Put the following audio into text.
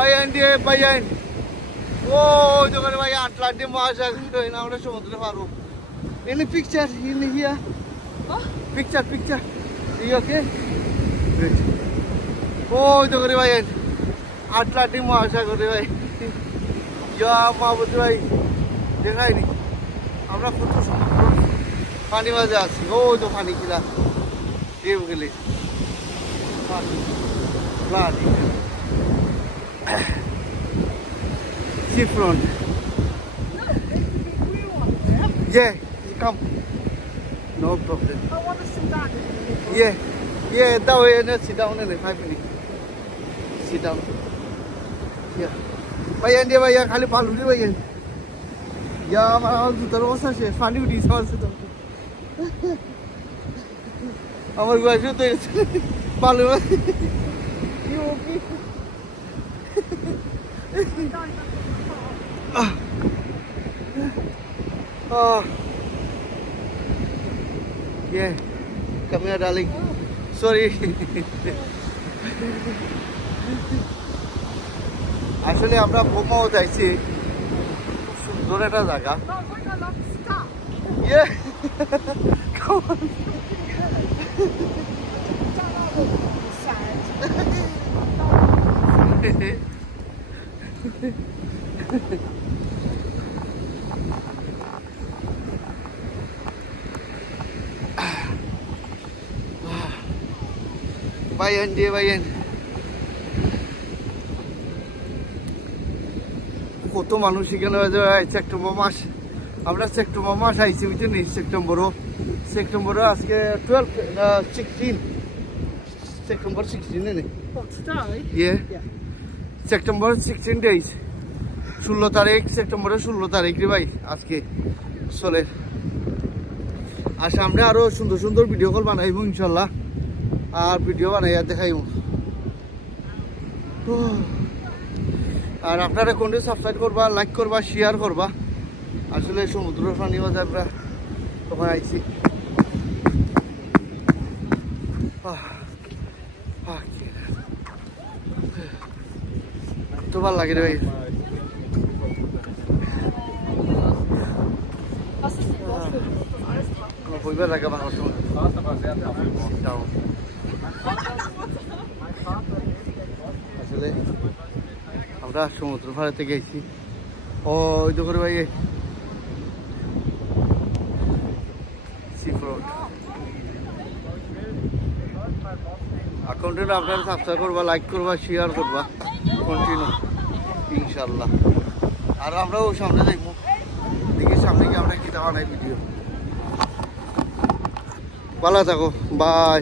বাইন ও দোকানে ভাই আটলান্টিক মহাসাগর আমরা সমুদ্রে পারবো এনে পিকচার ইন হিয়া পিকচার ইউ ওকে ও দোকানে ভাই আটলান্টিক মহাসাগরে ভাই ইয়া মাহবুব ভাই দেখায়নি আমরা কত সমুদ্র পানি মাঝে আছি ও তো পানি কিলা দেব গেলে seafront. Yeah, come. No problem. I want to sit down. Yeah, that way, let's sit down in 5 minutes. Sit down. Yeah. Bhaiya, खाली पालू रे भैया. या हमारा दूसरा वैसा है, पानी उड़ी समझ से तो. हमारे गाड़ी तो पालू में. You okay? Yeah, come here, darling. Sorry. আসলে আমরা বোমাও যাইছি খুব সুন্দর একটা জায়গা Yeah. Come on. Bayan dia bayan. কত মানুষ এখানে সেপ্টেম্বর মাস আমরা সেপ্টেম্বর মাস আইছি বুঝছেন সেপ্টেম্বরও আজকে 16 সেপ্টেম্বর 16 নেই সেপ্টেম্বর 16 ডেজ 16 তারিখ সেপ্টেম্বরের 16 তারিখ রে ভাই আজকে চলে আর সামনে আরো সুন্দর সুন্দর ভিডিও কল বানাইব ইনশাল্লাহ আর ভিডিও বানাইয়া দেখাইব আর আপনারা কোনটা সাবস্ক্রাইব করবা লাইক করবা শেয়ার করবা আসলে সমুদ্র পানি বাজার আমরা তখন আইছি তো ভালো লাগে রে ভাই বইবার লাগে বাংলা সময় আসলে আমরা সমুদ্র পাড়েতে গেছি ওই তো করে ভাই seafront কন্টিনিউ আপনারা সাবস্ক্রাইব করবা লাইক করবা শেয়ার করবা কন্টিনিউ ইনশাল্লাহ আর আমরাও সামনে দেখবো দেখি সামনে গিয়ে আমরা কিতা বানাই ভিডিও ভালো থাকো বাই